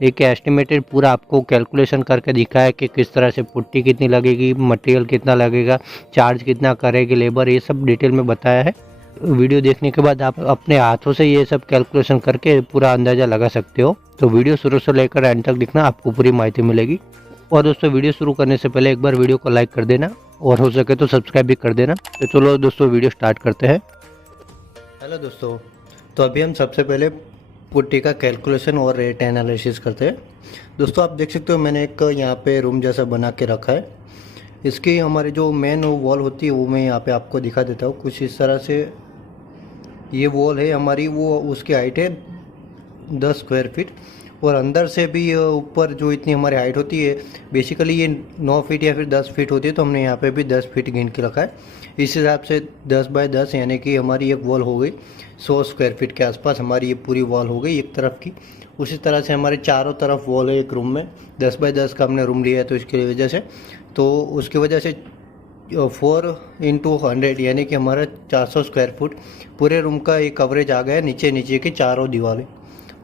एक एस्टिमेटेड पूरा आपको कैलकुलेशन करके दिखा है कि किस तरह से पुट्टी कितनी लगेगी, मटेरियल कितना लगेगा, चार्ज कितना करेगी लेबर, ये सब डिटेल में बताया है। वीडियो देखने के बाद आप अपने हाथों से ये सब कैलकुलेशन करके पूरा अंदाज़ा लगा सकते हो। तो वीडियो शुरू से लेकर एंड तक देखना, आपको पूरी माहिती मिलेगी। और दोस्तों वीडियो शुरू करने से पहले एक बार वीडियो को लाइक कर देना और हो सके तो सब्सक्राइब भी कर देना। तो चलो दोस्तों वीडियो स्टार्ट करते हैं। हेलो दोस्तों, तो अभी हम सबसे पहले पुट्टी का कैलकुलेशन और रेट एनालिसिस करते हैं। दोस्तों आप देख सकते हो मैंने एक यहाँ पे रूम जैसा बना के रखा है। इसकी हमारी जो मेन वॉल होती है वो मैं यहाँ पे आपको दिखा देता हूँ। कुछ इस तरह से ये वॉल है हमारी, वो उसकी हाइट है 10 स्क्वायर फीट। और अंदर से भी ऊपर जो इतनी हमारी हाइट होती है, बेसिकली ये 9 फीट या फिर 10 फीट होती है, तो हमने यहाँ पे भी 10 फीट गिन के रखा है। इस हिसाब से 10 बाय 10 यानी कि हमारी एक वॉल हो गई 100 स्क्वायर फीट के आसपास। हमारी ये पूरी वॉल हो गई एक तरफ की। उसी तरह से हमारे चारों तरफ वॉल है एक रूम में। 10 बाय 10 का हमने रूम लिया है, तो इसकी वजह से उसकी वजह से 4 × 100 यानी कि हमारा 400 स्क्वायर फुट पूरे रूम का एक कवरेज आ गया नीचे नीचे की चारों दीवारें।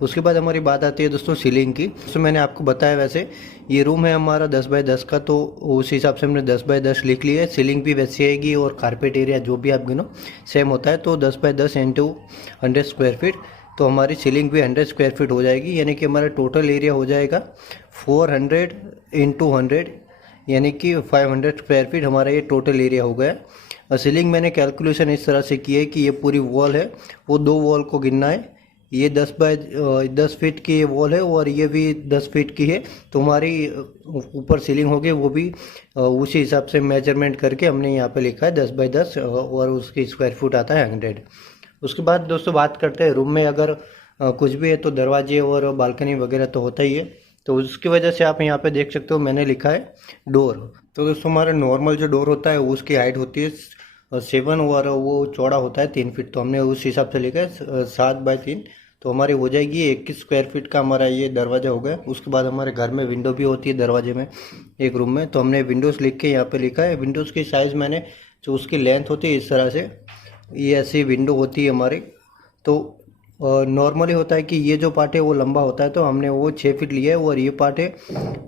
उसके बाद हमारी बात आती है दोस्तों सीलिंग की। तो मैंने आपको बताया वैसे ये रूम है हमारा 10 बाय 10 का, तो उस हिसाब से हमने 10 बाय 10 लिख लिया है। सीलिंग भी वैसी आएगी और कारपेट एरिया जो भी आप गिनो सेम होता है। तो 10 बाय 10 × 100 स्क्वायर फीट, तो हमारी सीलिंग भी 100 स्क्वायर फीट हो जाएगी। यानी कि हमारा टोटल एरिया हो जाएगा 400 × 100 यानी कि 500 स्क्वायर फीट हमारा ये टोटल एरिया हो गया। और सीलिंग मैंने कैलकुलेशन इस तरह से की है कि ये पूरी वॉल है वो 2 वॉल को गिनना है। ये 10 बाय 10 फीट की ये वॉल है और ये भी 10 फीट की है। तो हमारी ऊपर सीलिंग होगी वो भी उसी हिसाब से मेजरमेंट करके हमने यहाँ पे लिखा है 10 बाय 10 और उसकी स्क्वायर फुट आता है 100। उसके बाद दोस्तों बात करते हैं रूम में अगर कुछ भी है तो दरवाजे और बालकनी वगैरह तो होता ही है। तो उसकी वजह से आप यहाँ पे देख सकते हो मैंने लिखा है डोर। तो दोस्तों हमारा नॉर्मल जो डोर होता है उसकी हाइट होती है 7 और वो चौड़ा होता है 3 फीट। तो हमने उस हिसाब से लिखा है 7 बाय 3। तो हमारी हो जाएगी 21 स्क्वायर फीट का हमारा ये दरवाज़ा हो गया। उसके बाद हमारे घर में विंडो भी होती है दरवाजे में एक रूम में, तो हमने विंडोज़ लिख के यहाँ पे लिखा है। विंडोज़ की साइज़ मैंने जो उसकी लेंथ होती है इस तरह से, ये ऐसी विंडो होती है हमारी। तो नॉर्मली होता है कि ये जो पार्ट है वो लंबा होता है, तो हमने वो 6 फीट लिया है। और ये पार्ट है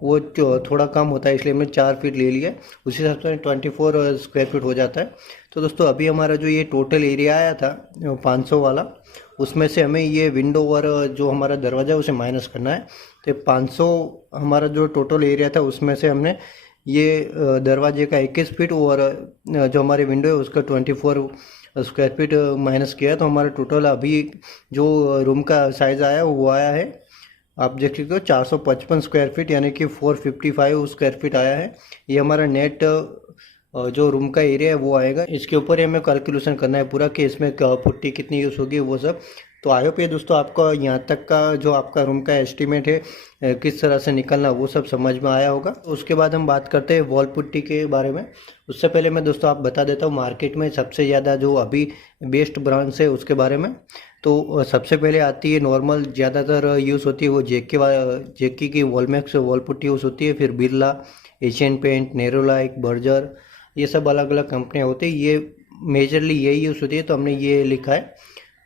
वो थोड़ा कम होता है, इसलिए हमने 4 फीट ले लिया। उसी हिसाब से 24 स्क्वायर फीट हो जाता है। तो दोस्तों अभी हमारा जो ये टोटल एरिया आया था 500 वाला, उसमें से हमें ये विंडो और जो हमारा दरवाज़ा है उसे माइनस करना है। तो 500 हमारा जो टोटल एरिया था उसमें से हमने ये दरवाजे का 21 फीट और जो हमारी विंडो है उसका 24 स्क्वायर फीट माइनस किया है। तो हमारा टोटल अभी जो रूम का साइज़ आया वो आया है, आप देख सकते हो 455 स्क्वायर फीट यानी कि 455 स्क्वायर फीट आया है। ये हमारा नेट जो रूम का एरिया है वो आएगा। इसके ऊपर ही हमें कैलकुलेशन करना है पूरा कि इसमें पुट्टी कितनी यूज़ होगी वो सब। तो आई होप ये दोस्तों आपका यहाँ तक का जो आपका रूम का एस्टीमेट है किस तरह से निकलना वो सब समझ में आया होगा। उसके बाद हम बात करते हैं वॉल पुट्टी के बारे में। उससे पहले मैं दोस्तों आप बता देता हूँ मार्केट में सबसे ज़्यादा जो अभी बेस्ट ब्रांड्स है उसके बारे में। तो सबसे पहले आती है नॉर्मल ज़्यादातर यूज़ होती है वो जेकी की वॉलमैक्स वॉल पुट्टी यूज़ होती है। फिर Birla, Asian paint, Nerolac, Berger, ये सब अलग अलग कंपनियाँ होती है, ये मेजरली यही यूज़ होती है। तो हमने ये लिखा है।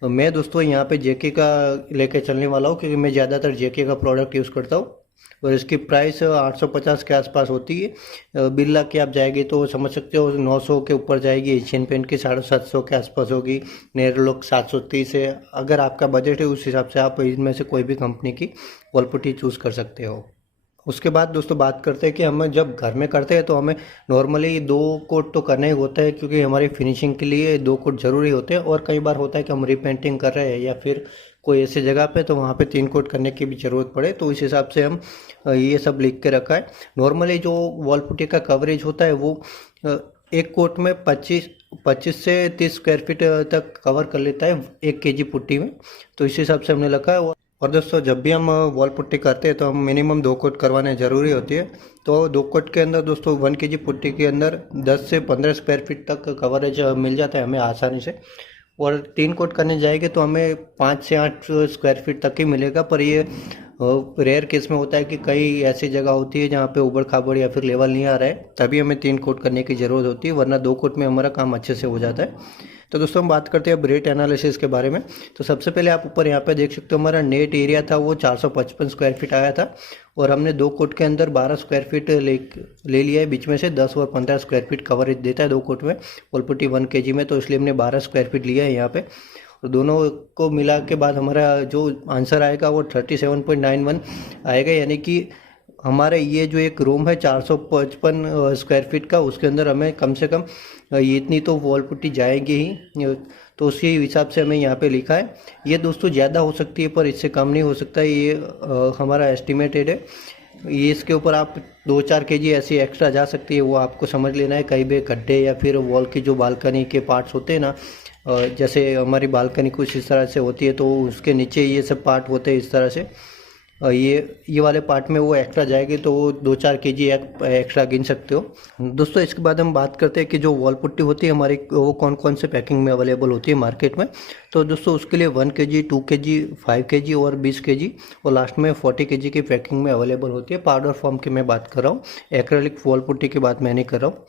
मैं दोस्तों यहाँ पे जेके का लेके चलने वाला हूँ क्योंकि मैं ज़्यादातर जेके का प्रोडक्ट यूज़ करता हूँ और इसकी प्राइस 850 के आसपास होती है। बिरला की आप जाएगी तो समझ सकते हो 900 के ऊपर जाएगी। एशियन पेंट की 750 के आसपास होगी। नेरोलॉक 730 है। अगर आपका बजट है उस हिसाब से आप इनमें से कोई भी कंपनी की वॉल पुट्टी चूज़ कर सकते हो। उसके बाद दोस्तों बात करते हैं कि हमें जब घर में करते हैं तो हमें नॉर्मली 2 कोट तो करना ही होता है क्योंकि हमारी फिनिशिंग के लिए 2 कोट ज़रूरी होते हैं। और कई बार होता है कि हम रीपेंटिंग कर रहे हैं या फिर कोई ऐसी जगह पे तो वहाँ पे 3 कोट करने की भी ज़रूरत पड़े, तो इस हिसाब से हम ये सब लिख के रखा है। नॉर्मली जो वॉल पुट्टी का कवरेज होता है वो एक कोट में 25 से 30 स्क्वायर फीट तक कवर कर लेता है 1 केजी पुट्टी में। तो इस हिसाब से हमने रखा है। और दोस्तों जब भी हम वॉल पुट्टी करते हैं तो हम मिनिमम 2 कोट करवाने ज़रूरी होती है। तो 2 कोट के अंदर दोस्तों 1 केजी पुट्टी के अंदर 10 से 15 स्क्वायर फीट तक कवरेज मिल जाता है हमें आसानी से। और 3 कोट करने जाएंगे तो हमें 5 से 8 स्क्वायर फीट तक ही मिलेगा। पर ये रेयर केस में होता है कि कई ऐसी जगह होती है जहाँ पे उबड़ खाबड़ या फिर लेवल नहीं आ रहा है, तभी हमें 3 कोट करने की ज़रूरत होती है, वरना 2 कोट में हमारा काम अच्छे से हो जाता है। तो दोस्तों हम बात करते हैं अब रेट एनालिसिस के बारे में। तो सबसे पहले आप ऊपर यहाँ पे देख सकते हो हमारा नेट एरिया था वो 455 स्क्वायर फीट आया था, और हमने 2 कोट के अंदर 12 स्क्वायर फीट ले लिया है, बीच में से 10 और 15 स्क्वायर फीट कवरेज देता है 2 कोट में वॉल पुट्टी 1 kg में, तो इसलिए हमने 12 स्क्वायर फीट लिया है यहाँ पे। और दोनों को मिला के बाद हमारा जो आंसर आएगा वो 37.91 आएगा, यानी कि हमारा ये जो एक रूम है 455 स्क्वायर फीट का, उसके अंदर हमें कम से कम ये इतनी तो वॉल पुट्टी जाएगी ही, तो उसी हिसाब से हमें यहाँ पे लिखा है। ये दोस्तों ज़्यादा हो सकती है पर इससे कम नहीं हो सकता, ये हमारा एस्टिमेटेड है। ये इसके ऊपर आप 2-4 kg ऐसी एक्स्ट्रा जा सकती है, वो आपको समझ लेना है। कहीं भी गड्ढे या फिर वॉल की जो बालकनी के पार्ट्स होते हैं ना, जैसे हमारी बालकनी कुछ इस तरह से होती है, तो उसके नीचे ये सब पार्ट होते हैं इस तरह से, ये वाले पार्ट में वो एक्स्ट्रा जाएगी, तो वो 2-4 kg एक्स्ट्रा गिन सकते हो। दोस्तों इसके बाद हम बात करते हैं कि जो वॉल पुट्टी होती है हमारी, वो कौन कौन से पैकिंग में अवेलेबल होती है मार्केट में। तो दोस्तों उसके लिए 1 kg, 2 kg, 5 kg और 20 kg और लास्ट में 40 kg की पैकिंग में अवेलेबल होती है। पाउडर फॉर्म की मैं बात कर रहा हूँ, एक्रेलिक वॉल पुट्टी की बात मैं नहीं कर रहा हूँ।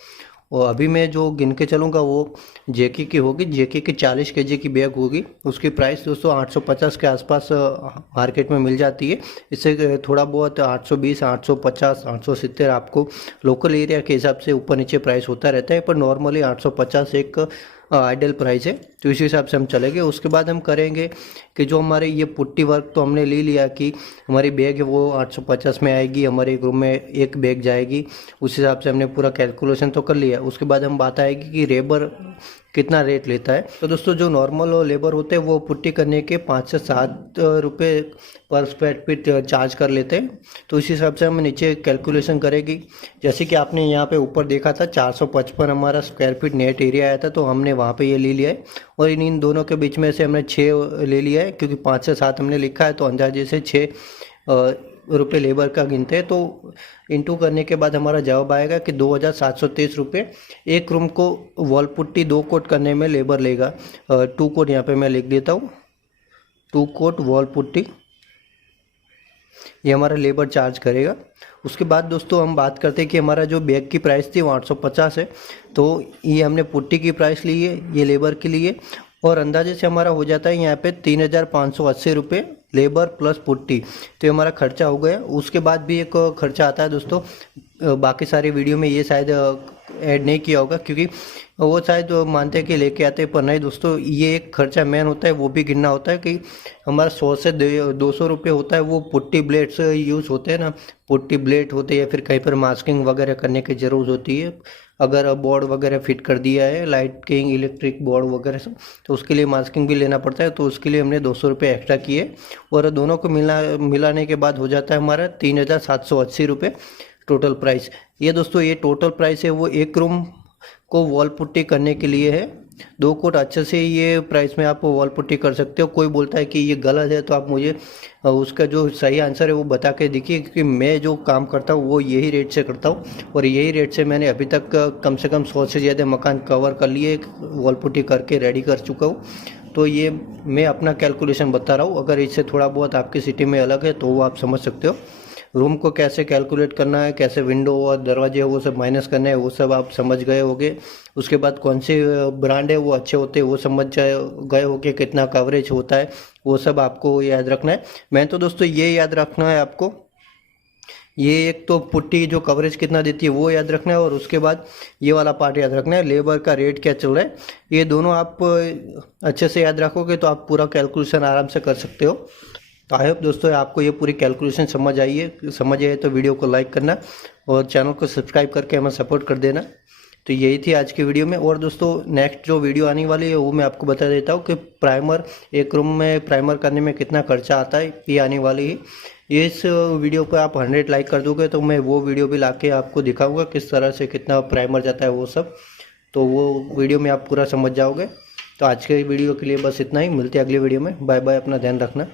और अभी मैं जो गिन के चलूँगा वो जेके की होगी, जेके की 40 kg की बैग होगी। उसकी प्राइस दोस्तों 850 के आसपास मार्केट में मिल जाती है। इससे थोड़ा बहुत 820, 850, 870 आपको लोकल एरिया के हिसाब से ऊपर नीचे प्राइस होता रहता है, पर नॉर्मली 850 एक आइडियल प्राइस है, तो इसी हिसाब से हम चलेंगे। उसके बाद हम करेंगे कि जो हमारे ये पुट्टी वर्क तो हमने ले लिया कि हमारी बैग है वो 850 में आएगी, हमारे रूम में एक बैग जाएगी, उस हिसाब से हमने पूरा कैलकुलेशन तो कर लिया। उसके बाद हम बात आएगी कि लेबर कितना रेट लेता है। तो दोस्तों जो नॉर्मल लेबर होते हैं वो पुट्टी करने के 5 से 7 रुपये पर स्क्वायर फीट चार्ज कर लेते हैं, तो इस हिसाब से हम नीचे कैलकुलेशन करेगी। जैसे कि आपने यहाँ पे ऊपर देखा था 455 हमारा स्क्वायर फीट नेट एरिया आया था, तो हमने वहाँ पे ये ले लिया है, और इन दोनों के बीच में से हमने 6 ले लिया है, क्योंकि 5 से 7 हमने लिखा है, तो अंदाजे से 6 रुपये लेबर का गिनते हैं। तो इंटू करने के बाद हमारा जवाब आएगा कि 2723 रुपये एक रूम को वॉल पुट्टी 2 कोट करने में लेबर लेगा। 2 कोट यहाँ पे मैं लिख देता हूँ, 2 कोट वॉल पुट्टी, ये हमारा लेबर चार्ज करेगा। उसके बाद दोस्तों हम बात करते हैं कि हमारा जो बैग की प्राइस थी वो 850 है, तो ये हमने पुट्टी की प्राइस ली है, ये लेबर के लिए, और अंदाजे से हमारा हो जाता है यहाँ पे 3580 रुपये लेबर प्लस पुट्टी, तो ये हमारा खर्चा हो गया। उसके बाद भी एक खर्चा आता है दोस्तों, बाकी सारी वीडियो में ये शायद ऐड नहीं किया होगा, क्योंकि वो शायद मानते हैं कि लेके आते हैं, पर नहीं दोस्तों, ये एक खर्चा मेन होता है, वो भी गिनना होता है कि हमारा 100 से 200 रुपये होता है वो पुट्टी ब्लेड्स यूज़ होते हैं ना, पुट्टी ब्लेड होते हैं, या फिर कहीं पर मास्किंग वगैरह करने की ज़रूरत होती है। अगर बोर्ड वगैरह फिट कर दिया है, लाइटिंग इलेक्ट्रिक बोर्ड वगैरह सब, तो उसके लिए मास्किंग भी लेना पड़ता है, तो उसके लिए हमने 200 रुपये एक्स्ट्रा किए, और दोनों को मिलाने के बाद हो जाता है हमारा 3780 रुपये टोटल प्राइस। ये दोस्तों ये टोटल प्राइस है वो एक रूम को वॉल पुट्टी करने के लिए है। 2 कोट अच्छे से ये प्राइस में आप वॉल पुट्टी कर सकते हो। कोई बोलता है कि ये गलत है, तो आप मुझे उसका जो सही आंसर है वो बता के देखिए, क्योंकि मैं जो काम करता हूँ वो यही रेट से करता हूँ, और यही रेट से मैंने अभी तक कम से कम 100 से ज़्यादा मकान कवर कर लिए, वॉल पुट्टी करके रेडी कर चुका हूँ। तो ये मैं अपना कैलकुलेशन बता रहा हूँ, अगर इससे थोड़ा बहुत आपकी सिटी में अलग है तो वो आप समझ सकते हो। रूम को कैसे कैलकुलेट करना है, कैसे विंडो और दरवाजे वो सब माइनस करना है, वो सब आप समझ गए होगे। उसके बाद कौन से ब्रांड है वो अच्छे होते हैं वो समझ गए होगे, कितना कवरेज होता है वो सब आपको याद रखना है। मैं तो दोस्तों ये याद रखना है आपको, ये एक तो पुट्टी जो कवरेज कितना देती है वो याद रखना है, और उसके बाद ये वाला पार्ट याद रखना है, लेबर का रेट क्या चल रहा है। ये दोनों आप अच्छे से याद रखोगे तो आप पूरा कैलकुलेशन आराम से कर सकते हो। तो आई होप दोस्तों आपको ये पूरी कैलकुलेशन समझ आए तो वीडियो को लाइक करना और चैनल को सब्सक्राइब करके हमें सपोर्ट कर देना। तो यही थी आज की वीडियो में। और दोस्तों नेक्स्ट जो वीडियो आने वाली है वो मैं आपको बता देता हूँ कि प्राइमर, एक रूम में प्राइमर करने में कितना खर्चा आता है, ये आने वाली है। इस वीडियो पर आप 100 लाइक कर दोगे तो मैं वो वीडियो भी लाके आपको दिखाऊंगा किस तरह से कितना प्राइमर जाता है वो सब, तो वो वीडियो में आप पूरा समझ जाओगे। तो आज के वीडियो के लिए बस इतना ही, मिलते हैं अगली वीडियो में। बाय बाय, अपना ध्यान रखना।